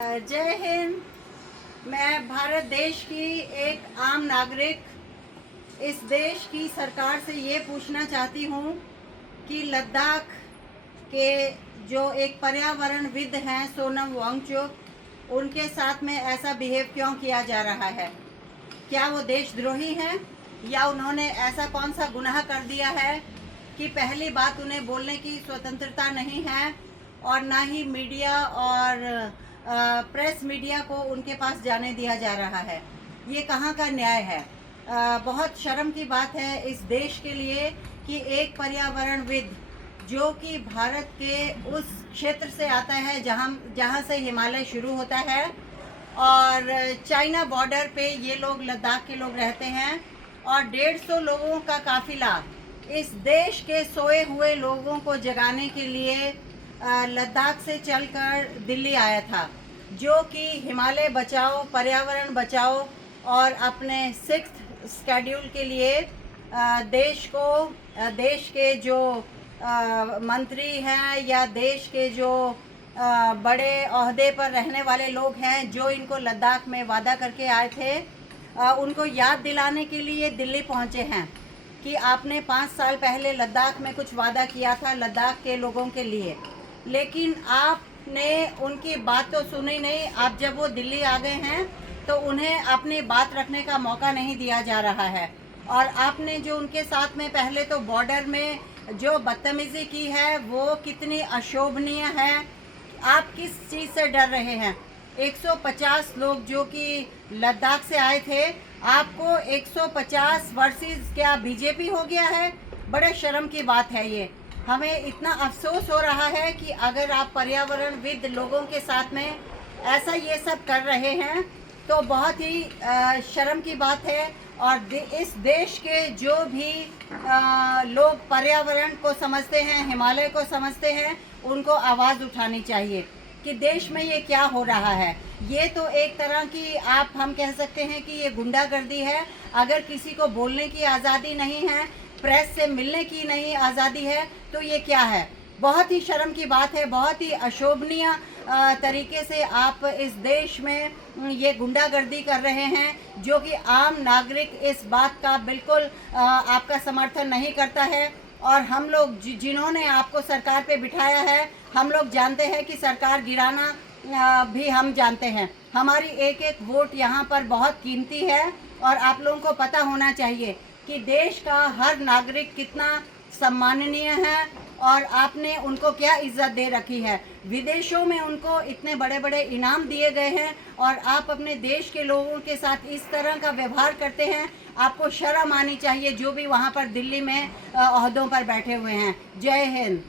जय हिंद। मैं भारत देश की एक आम नागरिक इस देश की सरकार से ये पूछना चाहती हूँ कि लद्दाख के जो एक पर्यावरणविद हैं सोनम वांगचुक, उनके साथ में ऐसा बिहेव क्यों किया जा रहा है। क्या वो देशद्रोही हैं या उन्होंने ऐसा कौन सा गुनाह कर दिया है कि पहली बात उन्हें बोलने की स्वतंत्रता नहीं है और ना ही मीडिया और प्रेस मीडिया को उनके पास जाने दिया जा रहा है। ये कहाँ का न्याय है। बहुत शर्म की बात है इस देश के लिए कि एक पर्यावरणविद जो कि भारत के उस क्षेत्र से आता है जहाँ से हिमालय शुरू होता है और चाइना बॉर्डर पे ये लोग लद्दाख के लोग रहते हैं और 150 लोगों का काफिला इस देश के सोए हुए लोगों को जगाने के लिए लद्दाख से चलकर दिल्ली आया था, जो कि हिमालय बचाओ, पर्यावरण बचाओ और अपने 6th शेड्यूल के लिए देश के जो मंत्री हैं या देश के जो बड़े ओहदे पर रहने वाले लोग हैं जो इनको लद्दाख में वादा करके आए थे, उनको याद दिलाने के लिए दिल्ली पहुंचे हैं कि आपने 5 साल पहले लद्दाख में कुछ वादा किया था लद्दाख के लोगों के लिए, लेकिन आपने उनकी बात तो सुनी नहीं। आप जब वो दिल्ली आ गए हैं तो उन्हें अपनी बात रखने का मौका नहीं दिया जा रहा है और आपने जो उनके साथ में पहले तो बॉर्डर में जो बदतमीज़ी की है वो कितनी अशोभनीय है। आप किस चीज़ से डर रहे हैं। 150 लोग जो कि लद्दाख से आए थे, आपको 150 वर्सेस क्या बीजेपी हो गया है। बड़े शर्म की बात है ये। हमें इतना अफसोस हो रहा है कि अगर आप पर्यावरणविद लोगों के साथ में ऐसा ये सब कर रहे हैं तो बहुत ही शर्म की बात है। और इस देश के जो भी लोग पर्यावरण को समझते हैं, हिमालय को समझते हैं, उनको आवाज़ उठानी चाहिए कि देश में ये क्या हो रहा है। ये तो एक तरह की हम कह सकते हैं कि ये गुंडागर्दी है। अगर किसी को बोलने की आज़ादी नहीं है, प्रेस से मिलने की नहीं आज़ादी है, तो ये क्या है। बहुत ही शर्म की बात है। बहुत ही अशोभनीय तरीके से आप इस देश में ये गुंडागर्दी कर रहे हैं, जो कि आम नागरिक इस बात का बिल्कुल आपका समर्थन नहीं करता है। और हम लोग जिन्होंने आपको सरकार पे बिठाया है, हम लोग जानते हैं कि सरकार गिराना भी हम जानते हैं। हमारी एक एक वोट यहाँ पर बहुत कीमती है और आप लोगों को पता होना चाहिए कि देश का हर नागरिक कितना सम्माननीय है और आपने उनको क्या इज्जत दे रखी है। विदेशों में उनको इतने बड़े बड़े इनाम दिए गए हैं और आप अपने देश के लोगों के साथ इस तरह का व्यवहार करते हैं। आपको शर्म आनी चाहिए जो भी वहाँ पर दिल्ली में ओहदों पर बैठे हुए हैं। जय हिंद।